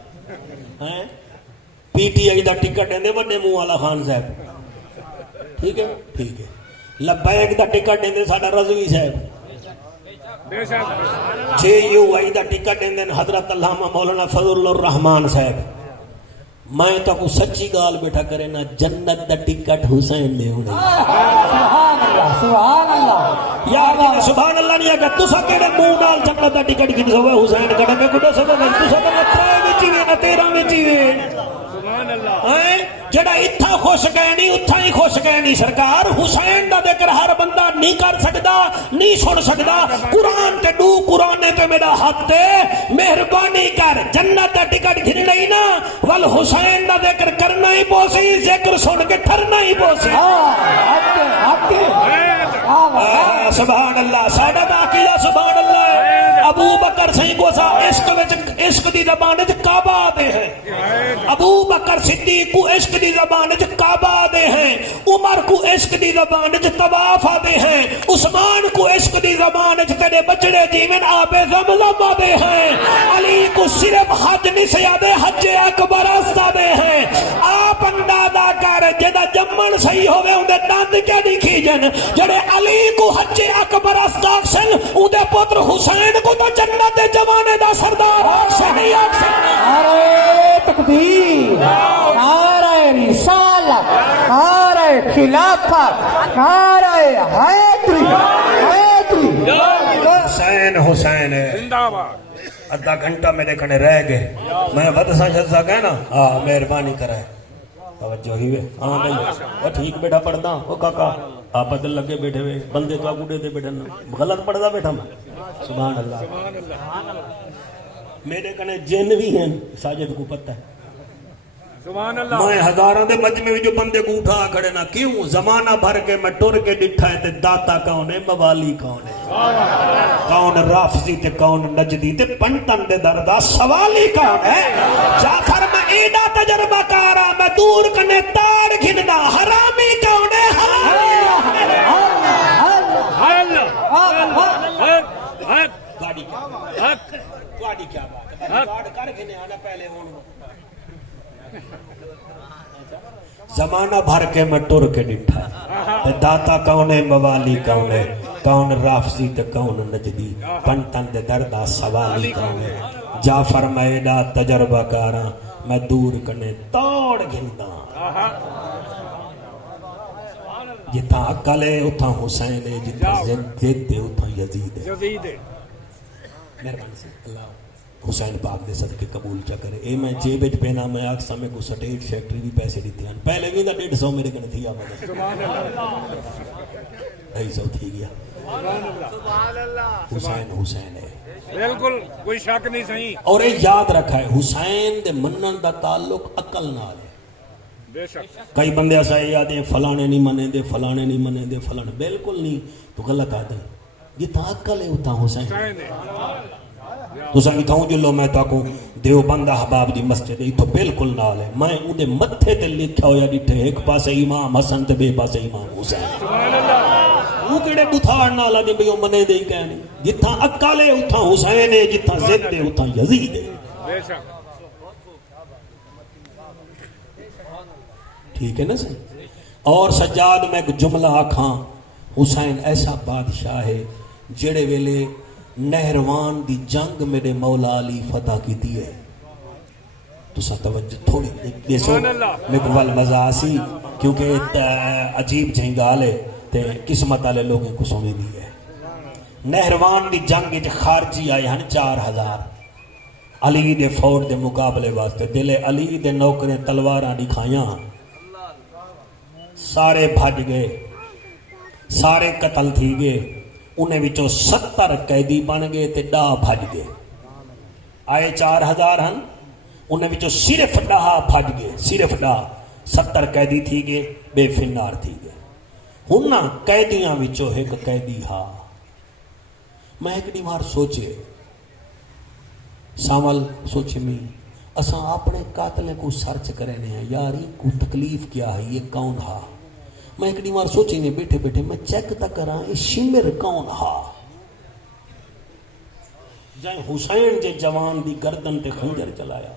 P T I the ticket دیں دے بڑے منہ والا خان صاحب ٹھیک ہے ٹھیک ہے لبیک دا ٹکٹ دیں دے ساڈا رضوی صاحب جے یو آئی دا ٹکٹ دیں دے حضرت علامہ مولانا فضل الرحمان صاحب میں تو کو سچی گال بیٹھا کرے نا جنت دا ٹکٹ حسین نے ہونے سبحان اللہ سبحان اللہ یا سبحان اللہ نہیں اگر تسا کہڑے منہ نال جنت دا ٹکٹ کھن سو حسین کڑے میں کو دسو نہیں تسا تے ترے وچ وی نہ 13 وچ وی سبحان اللہ جڑا اتھا خوش گئے نہیں اتھا ہی خوش گئے نہیں سرکار حسین دا ذکر ہر بندہ نہیں کر سکدا نہیں سن سکدا قرآن تے دو قرآن تے میرا حق تے مہربانی کر جنت دا ٹکٹ گھن نہیں نا ول حسین دا ذکر کرنا ہی پوسی ذکر سن کے ٹھرنا ہی پوسی سبحان اللہ ساڈا دا عقیدہ سبحان اللہ ابو بکر صحیح کو سا عشق دی زبان وچ کعبہ دے ہیں ابو بکر صدیق کو عشق دی زبان وچ کعبہ دے ہیں عمر کو عشق دی زبان وچ طواف دے ہیں عثمان کو عشق دی زبان وچ تیرے بچڑے جیون آب زمزم دے ہیں علی کو صرف حج نہیں سیادے حج اکبر دے ہیں آپ اندازہ کر جدا جمن صحیح ہوئے اندے دند کیا نہیں کھیجن جڑے علی کو حج اکبر استاکسن اندے پتر حسین کو تو جنت جوانے دا سردار صحیح نعرہ تکبیر نعرہ رسالت نعرہ خلافت نعرہ حیدری حسین حسین زندہ باد ادھا گھنٹہ میرے کنے رہ گئے میں بدسا شزا کہے نا ہاں مہربانی کرائے توجہ ہی وے ہاں بھائی وہ ٹھیک بیٹھا پڑھتا وہ کاکا آپ بدل لگے بیٹھے ہوئے بندے تو گوڑے دے بیٹھے غلط پڑھتا بیٹھا میں سبحان اللہ میرے کنے جن بھی ہیں ساجد کو پتہ ہے سبحان اللہ میں ہزاراں دے مجمع میں جو بندے کو اٹھا کھڑے نا کیوں زمانہ بھر کے میں ٹر کے ڈٹھا ہے تے داتا کون ہے موالی کون ہے کون رافضی تے کون نجدی تے پنٹن دے دردا سوالی کون ہے جعفر میں ایڈا تجربہ کارا میں دور کنے تار گھننا حرامی کون ہے گاڑی کیا بات ہے گاڑ کر گھنے آنا پہلے ہون زمانہ بھر کے میں ٹر کے ڈٹھا تے داتا کون ہے موالی کون ہے کون رافضی تے کون نجدی پنٹن دے دردا سوالی کون ہے جعفر میں ایڈا تجربہ کارا میں دور کنے توڑ گھندا جتا عقل ہے اتھا حسین ہے جتا زد ہے اتھا یزید ہے مہربانی سے اللہ حسین پاک دے صدقے قبول چا کرے اے میں جیب وچ پینا میں آکسا میں کو سٹیٹ فیکٹری بھی پیسے دیتے ہیں پہلے بھی دا 150 میرے کنے تھی آمد سبحان اللہ 250 تھی گیا سبحان اللہ حسین حسین ہے بالکل کوئی شک نہیں صحیح اور یہ یاد رکھا ہے حسین دے منن دا تعلق عقل نال ہے بے شک کئی بندے ایسا یاد ہیں فلانے نہیں منے دے فلانے نہیں منے دے فلانے بالکل نہیں تو غلط آدھے یہ تا عقل ہے اتھا حسین تو سنگی تھا ہوں جلو میں تاکوں دیو بندہ حباب دی مسجد ہے تو بالکل نال ہے میں انہیں متھے تے لکھا ہو یا ڈٹھے ایک پاسے امام حسن تے بے پاسے امام حسین سبحان اللہ وہ کڑے بتھاڑ نالا دے بھئی منے دے ہی کہنے جتھا عقل ہے اتھا حسین ہے جتھا زد ہے اتھا یزید ہے بے شک ٹھیک ہے نا سر اور سجاد میں ایک جملہ آکھاں حسین ایسا بادشاہ ہے جڑے ویلے نہروان دی جنگ میرے مولا علی فتح کی ہے. تو سا توجہ تھوڑی دیسو سبحان اللہ. میں کو بل مزہ آسی کیونکہ عجیب جہیں گالے تے قسمت والے لوگوں کو سنی دی ہے. نہروان دی جنگ وچ خارجی آئے ہن 4000 علی دے فوج دے مقابلے واسطے. دل علی دے نوکریں تلواراں دکھائیاں، سارے بھج گئے، سارے قتل تھی گئے. انہیں وچوں 70 قیدی بن گئے تے 10 بھج گئے. آئے 4000 ہن، انہیں وچوں صرف 10 بھج گئے، صرف 10. 70 قیدی تھی گئے، بے فنار تھی گئے. ہن نا قیدیاں وچوں ایک قیدی ہا. میں ایک دیوار سوچے سامل سوچے میں اساں اپنے قاتلیں کو سرچ کرنے ہیں یار یہ کو تکلیف کیا ہے، یہ کون ہا. میں ایک دیوار سوچے نہیں بیٹھے بیٹھے میں چیک تک کراں یہ شمر کون ہا. جائیں حسین جے جوان دی گردن تے خنجر چلایا،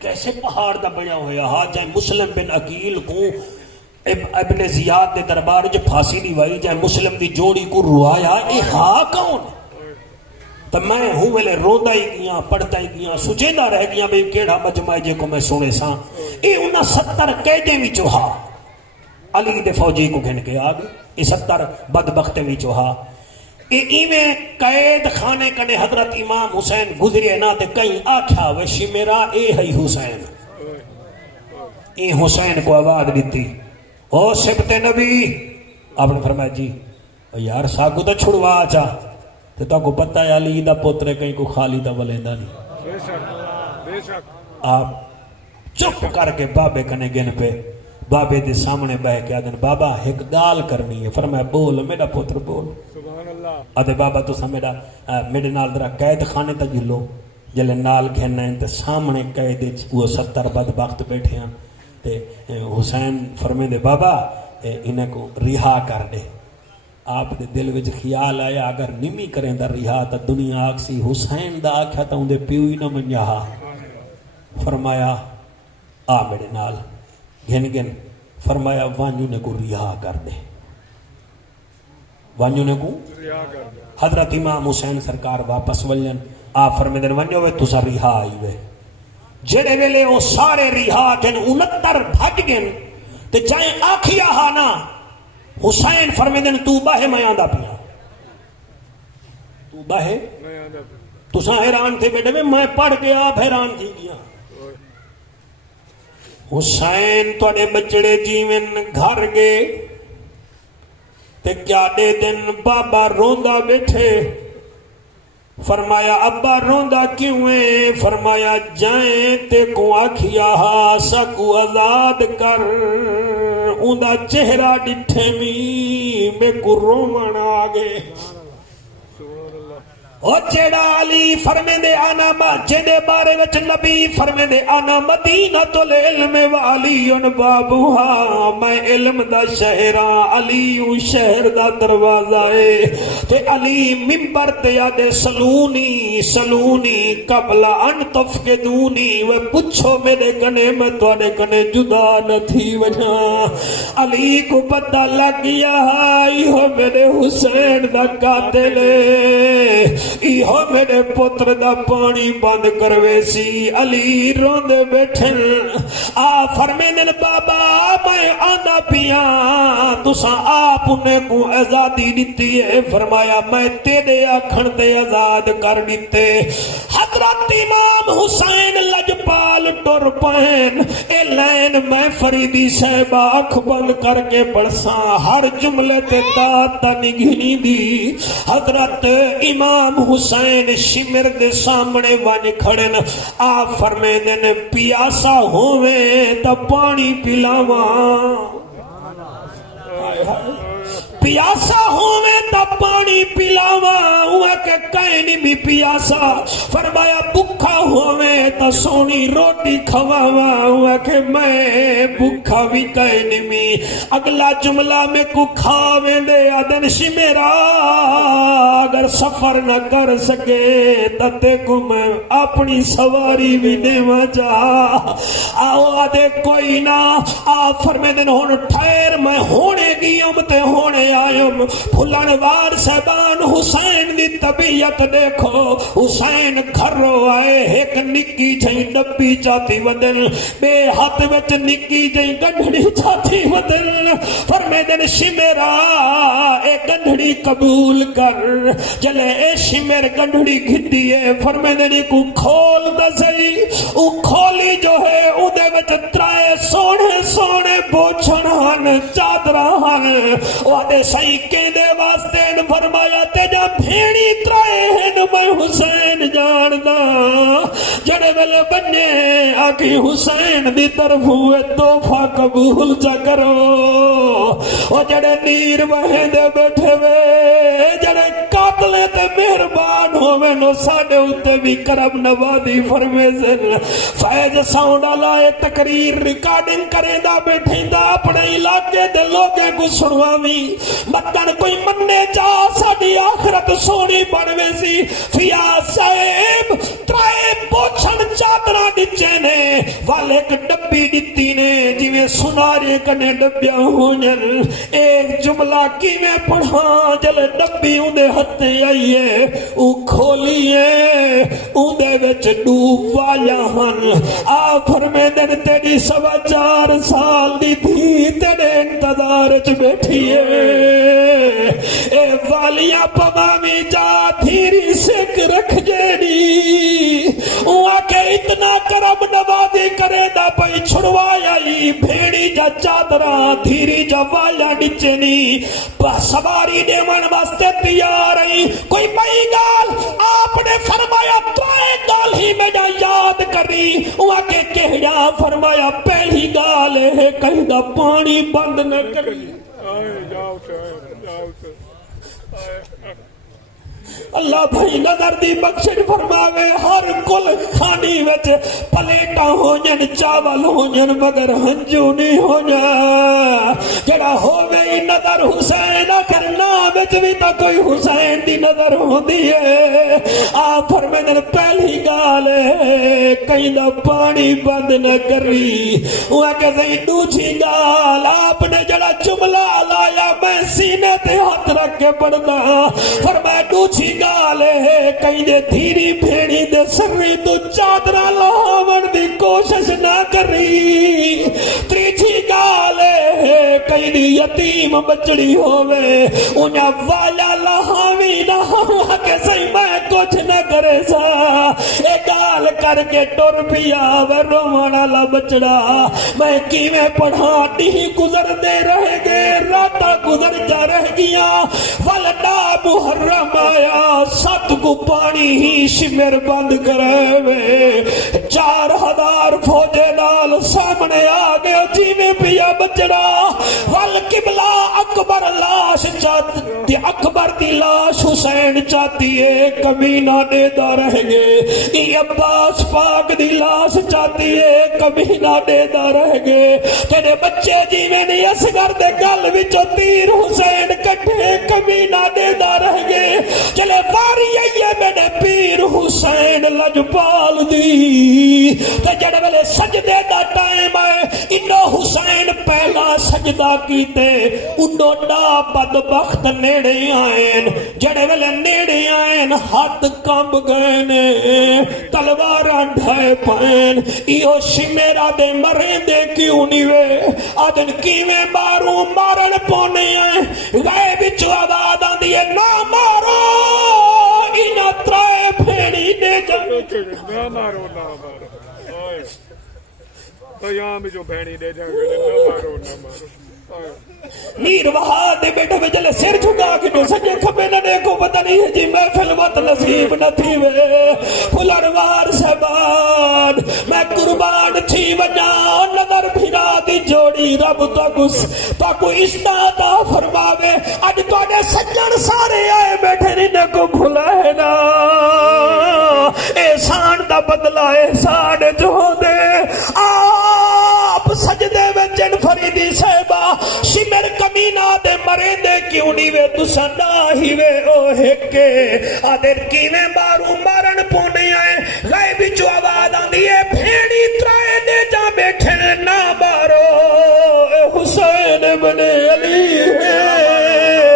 کیسے پہاڑ دا بڑا ہویا ہا. جائیں مسلم بن عقیل کو ابن زیاد دے دربار جو پھانسی دی وائی، جائیں مسلم دی جوڑی کو روایا، اے ہا کون. تو میں ہوں ویلے روندا ہی گیاں، پڑھتا ہی گیاں، سجیدہ رہ گیاں بھئی کیڑا مجمع جے کو میں سونے ساں. اے انہاں 70 قیدیں وچوں ہا. علی دے فوجی کو گھن کے آگے اے 70 بدبخت وچوں ہا. اے ایویں قید خانے کنے حضرت امام حسین گزرے نا تے کہیں آکھا وشی میرا اے ہے حسین. اے حسین کو آواز دیتی او سبت نبی. آپ نے فرمایا جی یار ساگو تو چھڑوا چا تو تا کو پتہ ہے علی دا پوترے کہیں کو خالی دا ولیندہ نہیں. بے شک بے شک. آپ چپ کر کے بابے کنے گن پہ بابے دے سامنے بہ کے آدن بابا ایک گال کرنی ہے. فرمایا بول میرا پوتر بول. سبحان اللہ. آدھے بابا تو سا میرے نال درہ قید خانے تا جلو جلے نال کھینا ہے تے سامنے قید وہ 70 بدبخت بیٹھے ہیں. تے حسین فرمے دے بابا انہیں کو رہا کر دے. آپ دے دل وچ خیال آیا اگر نمی کریں دا رہا تا دنیا آکسی حسین دا آکھا تا اندے پیوئی نہ منجاہا. فرمایا آ میرے نال گھن گھن. فرمایا وانجو نے کو رہا کر دے. وانجو نے کو ریا کر دے. حضرت امام حسین سرکار واپس ولن. آپ فرمے دن ونجو وے تسا رہا آئی وے. جڑے ویلے وہ سارے رہا جن 69 بھج گن تے جائیں آکھیا ہا نا حسین فرمے دن تو باہے میں آندہ پیا. تو باہے میں آندا تسا حیران تھے بیٹے میں پڑھ کے آپ حیران تھی گیا. حسین توڑے بچڑے جیون گھر گے تے کیا دے دن بابا روندا بیٹھے. فرمایا ابا روندا کیوں ہے؟ فرمایا جائیں تے کو آکھیا ہا سکو آزاد کر. اوندا چہرہ ڈٹھے میں کو رومن آگے. او جیڑا علی فرمے دے آنا جیدے بارے وچ نبی فرمے دے آنا مدینہ العلم والی بابوہا. میں علم دا شہران علی شہر دا دروازہ ہے. تے علی منبر تے آدے سلونی سلونی قبل ان تفقدونی. وہ پچھو میرے کنے میں توڑے کنے جدا نہ تھی وجہ. علی کو پتہ لگ گیا ہو میرے حسین دا قاتل ایہو میرے پتر دا پانی بند کروے سی. علی روندے بیٹھن. آ فرمے دن بابا میں آندا پیاں تساں آپ انہیں کو آزادی دیتی ہے. فرمایا میں تیرے آکھن تے آزاد کر دیتے. حضرت امام حسین لجپال ٹر پہن. اے لین میں فریدی صاحبہ اکھ بند کر کے پڑھساں ہر جملے تے داتا نگھنی دی. حضرت امام حسین شمر دے سامنے ون کھڑن. آپ فرمے دن پیاسا ہوویں تا پانی پلاواں. پیاسا ہوویں تا پانی پلاواں. ہوا کہ کہیں بھی پیاسا. فرمایا بکھا ہوویں تا سونی روٹی کھواواں. ہوا کہ میں بکھا بھی کہیں بھی. اگلا جملہ میں کو کھاویں دے آدن شمیرا اگر سفر نہ کر سکے تے کو میں اپنی سواری بھی دیواں جا. آؤ آدھے کوئی نہ. آپ فرمے دن ہون ٹھہر میں ہونے گی تے ہونے آئم پھلنوار صاحبان حسین دی طبیعت دیکھو حسین گھرو آئے ایک نکی جہی ڈبی چاہتی ودن بے ہاتھ وچ نکی جہی گنڈھڑی چاہتی ودن فرمیدن شمیرا اے گنڈھڑی قبول کر جلے اے شمیر گنڈھڑی گھدیے فرمیدن کو کھول دسئی او کھولی جو ہے او دے وچ ترائے سونے سونے بوچھن ہن چادرہ ہن او آدھے سائی کہندے واسطے فرمایا تیجا بھیڑی ترائے ہیں میں حسین جاندہ جڑے ویلے بنے آکی حسین دی طرف ہوئے توفہ قبول چا کرو او جڑے نیر وہیں دے بیٹھے وے جڑے قاتلے تے مہربان ہوئے نو ساڑے ہوتے بھی کرم نوادی فرمیزن فیض ساؤنڈا لائے تقریر ریکارڈنگ کرے دا بیٹھیں دا اپنے علاقے دے لوگے کو سنوامی مطلب کوئی مننے جا ساڑی آخرت سونی بڑھوے سی فیا صاحب ترائے پوچھن چادرہ ڈچے نے والے ایک ڈبی ڈتی نے جویں سنارے کنے ڈبیاں ہونن ایک جملہ کی میں پڑھا جلے ڈبی اندے ہتھے آئیے او کھولیے اندے وچ ڈوب وایا ہن آ فرمیدن تیری 4.25 سال دی تھی تیرے انتظار چ بیٹھیے اے والیاں پمامی جا دھیری سکھ رکھ جیڑی وہاں کے اتنا کرم نوازی کرے دا پئی چھڑوایا ہی بھیڑی جا چادرہ دھیری جا وایا نچنی سواری دے من واسطے تیار رہی کوئی بئی گال آپ نے فرمایا ترائے گال ہی میں جا یاد کری وہاں کے کہیا فرمایا پہلی گال ہے کہیں دا پانی بند نہ کری جاؤ جاؤ اللہ بھائی نظر دی بخشش فرماوے ہر کل کھانی وچ پلیٹا ہونین چاول ہونین مگر ہنجو نہیں ہونا جڑا ہووے ہی نظر حسین آخر نام وچ بھی تا کوئی حسین دی نظر ہوندی ہے آ فرمیدن پہلی گال ہے کہیں دا پانی بند نہ کری وہاں کہ سہی دوسری گال آپ نے جڑا جملہ لایا میں سینے تے ہاتھ رکھ کے پڑھدا فرمایا دوسری گال ہے کہیں دے دھیری بھیڑی دے سری تو چادرہ لاون دی کوشش نہ کری تریجی گال ہے کہیں دی یتیم بچڑی ہوئے انہاں والا لاہوی نہ ہوا کہ صحیح میں کچھ نہ کرے سا اے گال کر کے ٹور پیا وے رومانا لا بچڑا میں کیویں پڑھا ڈی گزر دے رہ گئے راتا گزر جا رہ گیا والدہ محرم آیا 7 کو پانی ہی شمر بند کرے وے 4000 فوجے نال سامنے آگئے جی میں پیا بچڑا والقبلہ اکبر لاش چاہتی اکبر دی لاش حسین چاہتی ہے کمینہ دیدہ رہ گئے ای عباس پاک دی لاش چاہتی ہے کمینہ دیدہ رہ گئے تیرے بچے جی میں نہیں اسگر دے گل وچو تیر حسین کٹھے کمینہ دیدہ رہ گئے چلے واری یہ میرے پیر حسین لجپال دی تے جڑے ویلے سجدے دا ٹائم آئے انو حسین پہلا سجدہ کیتے انو نا بدبخت نیڑے آئین جڑے ویلے نیڑے آئین ہاتھ کمب گئے تلواراں ڈھائے پائن ایو شمیرا دے مرے دے کیوں نیوے آدن کیویں ماروں مارن پونے آئے گئے بچو آباد آن دیئے نا مارو اینا ترائے پھیڑی دے جائے نہ مارو نہ مارو تو یہاں بھی جو بھینی دے جائیں گے نہ مارو نہ مارو نیر وہاں دے بیٹھے میں جلے سیر چھکا کے تو سجے کھپے نہ دیکھو پتہ نہیں ہے جی محفل وقت نصیب نہ تھی وے پھلروار صاحبان میں قربان تھی وجہ نظر بھیرا دی جوڑی رب تاکو اشتادا فرماوے اج توڑے سجن سارے آئے بیٹھے نہیں کو بھلا ہے نا احسان دا بدلہ احسان جو دے آپ سجدے میں جن فریدی صاحبہ شمر کمینہ دے مرے دے کیوں نہیں وے تو سنڈا ہی وے او ہکے آدھر کیویں باروں مارن پونے آئے غیبی جو آباد آن دیئے بھیڑی ترائے دے جا بیٹھے نہ بارو اے حسین بن علی ہے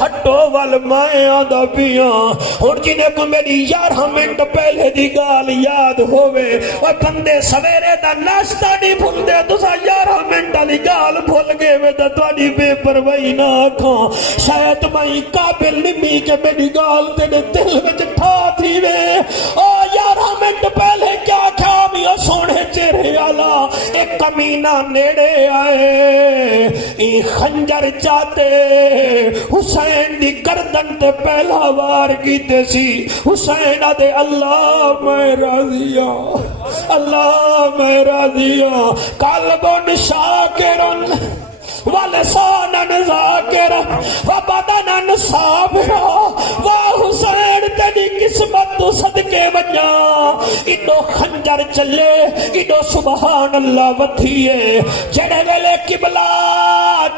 ہٹو ول میں آندا پیاں ہن جنے کو میری 11 منٹ پہلے دی گال یاد ہووے او بندے سویرے دا ناشتہ نہیں بھلدے تسا 11 منٹ والی گال بھول گئے وے تے تہاڈی بے پرواہی نہ آکھاں شاید میں قابل نہیں کہ میری گال تیرے دل وچ ٹھا تھی وے او 11 منٹ پہلے کیا کھا میاں سونے چہرے والا ایک کمینہ نیڑے آئے ای خنجر چاہتے حسین دی گردن تے پہلا وار کیتے سی حسین آدھے اللہ میں راضیاں اللہ میں راضیاں قلبن شاکرن ولسانن ذاکرن وبدنن صابرا واہ حسین تیری قسمت تو صدقے ونجا ایڈو خنجر چلے ایڈو سبحان اللہ وتھیے جڑے ویلے قبلہ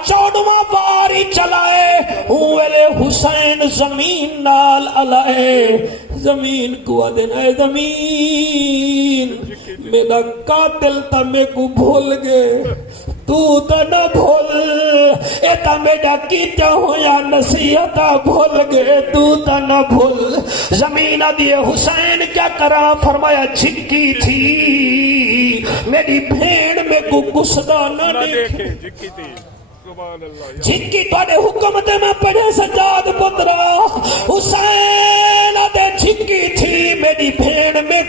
14واں واری چلائے ہوں ویلے حسین زمین نال علائے زمین کو آدھن اے زمین میرا قاتل تا میں کو بھول گئے تو تا نہ بھول اے تا میرا کیتا ہویا نصیحتا بھول گئے تو تا نہ بھول زمین دیے حسین کیا کرا فرمایا جھکی تھی میری بھین میں کو گسدا نہ دیکھے جھکی تھی سبحان اللہ جھکی توڑے حکمت میں پڑھے سجاد پترا حسین دے جھکی تھی میری بھین میں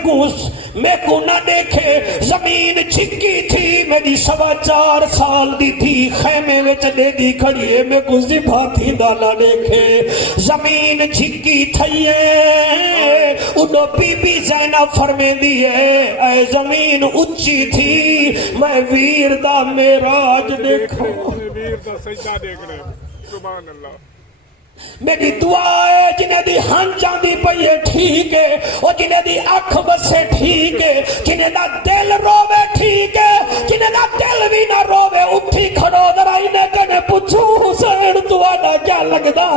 کو نہ دیکھے زمین جھکی تھی میری 4.25 سال دی تھی خیمے وچ دے دی کھڑی ہے میں کو ذبح تھی دا نہ دیکھے زمین جھکی تھئیے اڈو بی بی زینب فرمے دیئے اے زمین اچھی تھی میں ویر دا میراج دیکھو ویر دا سجدہ دیکھ رہے سبحان اللہ میری دعا ہے جنہیں دی ہنچاں دی پئیے ٹھیک ہے اور جنہیں دی اکھ بسے ٹھیک ہے جنہیں دا دل روے ٹھیک ہے جنہیں دا دل بھی نہ روے اٹھی کھڑو ذرا انہیں کنے پوچھو حسین تو آدھا کیا لگدا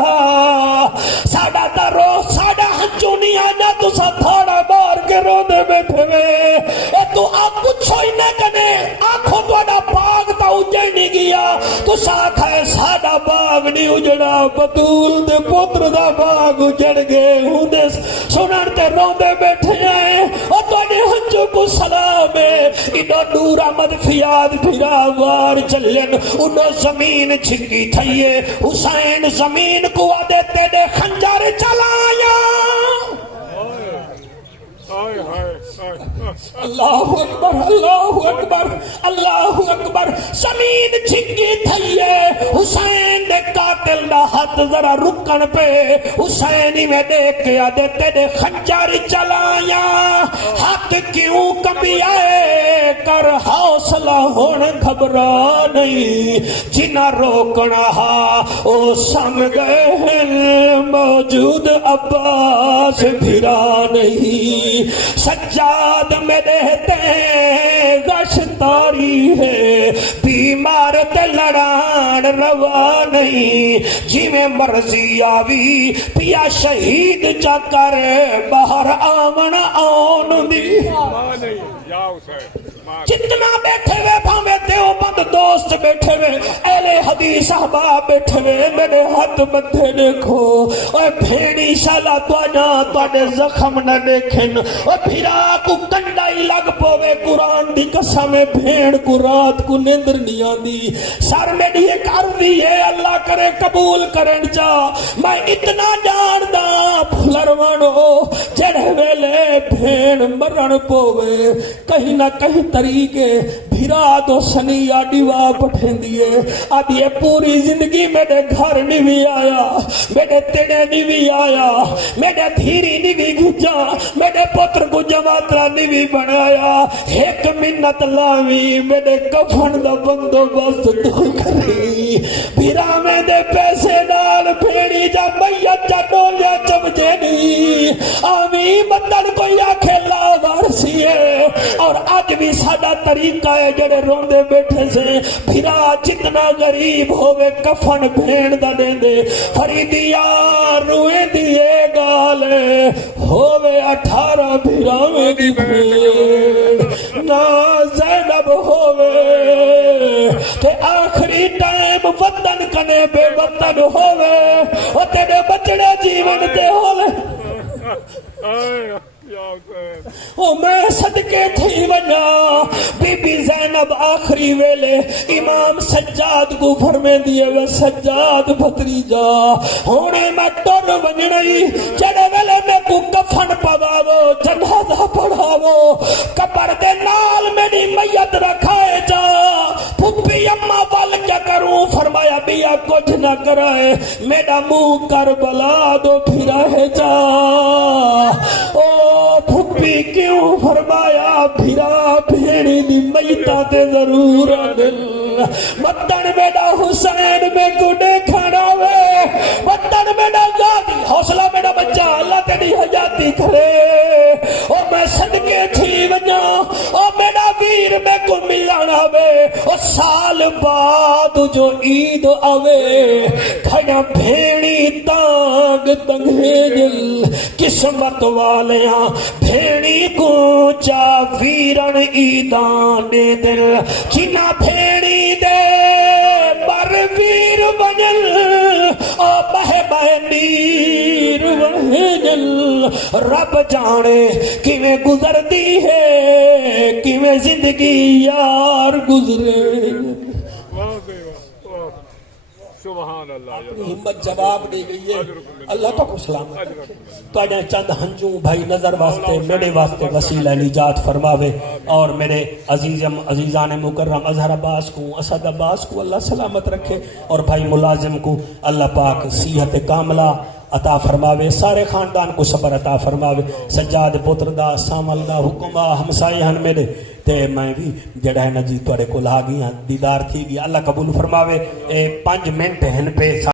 ساڑا دا رو ساڑا ہنچو نہیں آنا تو سا تھاڑا بار کے رو دے بیٹھے میں اے تو آپ پوچھو انہیں کنے آنکھوں تو آدھا باغ تا اجڑ نہیں گیا تو ساتھ ہے ساڑا باغ نہیں اجڑا بطول دے پتر دا باغ اجڑ گئے ہوں دے سنن تے روندے بیٹھے آئے اور تو نے ہنچو کو سلام ہے انہوں نور احمد فیاد پھرا وار چلن انہوں زمین چھکی تھئیے حسین زمین کو آدھے تیرے خنجر چلایا اللہ اکبر اللہ اکبر اللہ اکبر زمین چھکی تھئیے حسین دے قاتل دا ہاتھ ذرا رکن پہ حسینی میں دیکھ کے آدھے تیرے خنجر چلایا ہاتھ کیوں کبھی آئے کر حوصلہ ہون گھبرا نہیں جنہ روکنا او سم گئے ہیں موجود عباس پھرا نہیں سجاد میں رہتے غش تاری ہے بیمار تے لڑان روا نہیں جی میں مرضی آوی پیا شہید چا کر باہر آمن آن دی جتنا بیٹھے ہوئے بھامے دیوبند دوست بیٹھے ہوئے اہل حدیث احباب بیٹھے ہوئے میرے ہاتھ مدھے دیکھو اور بھیڑی شالا توانے زخم نہ دیکھن اور بھیرا کو کنڈائی لگ پوے قرآن دی قسم بھیڑ کو رات کو نیندر نہیں آندی سر میری ایک عرضی ہے اللہ کرے قبول کرن جا میں اتنا جان دا پھلروانو جڑے ویلے بھیڑ مرن پوے کہیں نہ کہیں طریقے بھیرا دو سنی آڈیوا پٹھیں دیئے آدھیے پوری زندگی میرے گھر نہیں بھی آیا میرے تیڑے نہیں بھی آیا میرے دھیری نہیں بھی گھجا میرے پتر کو جماترہ نہیں بھی بنایا ایک منت لاوی میرے کفن دا بندو بست تو کری بھیرا میں دے پیسے نال پھیڑی جا میت جا ڈولیا چمجے نہیں آمی مندر کوئی آکھے لا وارسی ہے اور آج بھی ساڑا طریقہ ہے جڑے روندے بیٹھے سے بھیرا جتنا غریب ہوئے کفن بھین دا دیں دے فریدیا روئے دیئے گالے ہوئے 18 بھیراویں دی بھین نا زینب ہوئے کہ آخری ٹائم وطن وطن کنے بے وطن ہووے او تیرے بچڑے جیون تے ہووے او میں صدقے تھی ونا بی بی زینب آخری ویلے امام سجاد کو فرمے دیے وہ سجاد بھتریجا ہونے میں ٹر ونجنئی چڑے ویلے میں کو کفن پواو جنازہ پڑھاو قبر دے نال میری میت رکھائے جا پھپھی اماں وال کیا کروں فرمایا بیا کچھ نہ کرائے میرا منہ کربلا دو پھرائے جا او پھپھی کیوں فرمایا پھرا بھیڑی دی میتاں تے ضرور دل وطن میرا حسین میں کو دیکھنا وے وطن میرا غازی حوصلہ میرا بچہ اللہ تیری حیاتی کرے او میں صدقے تھی ونجا او میرا ویر میں کو ملانا وے او سال بعد جو عید آوے کھڑا بھیڑی تانگ تنگے دل قسمت والیاں بھیڑی کو چا ویرن عیدان دے دل چنا بھیڑی دے بر ویر بنل او بہ بہ نیر وہجل رب جانے کیویں گزردی ہے کیویں زندگی یار گزرے سبحان اللہ ہمت جواب دی گئی ہے اللہ تو کو سلامت رکھے تو اجے چند ہنجوں بھائی نظر واسطے میرے واسطے وسیلہ نجات فرماوے اور میرے عزیزان مکرم اظہر عباس کو اسد عباس کو اللہ سلامت رکھے اور بھائی ملازم کو اللہ پاک صحت کاملہ عطا فرماوے سارے خاندان کو صبر عطا فرماوے سجاد پتر دا سامل دا حکم ہمسائے ہن میرے تے میں بھی جڑا ہے نا جی تواڈے کول آ گئی ہاں دیدار تھی گیا اللہ قبول فرماوے 5 منٹ ہن پہ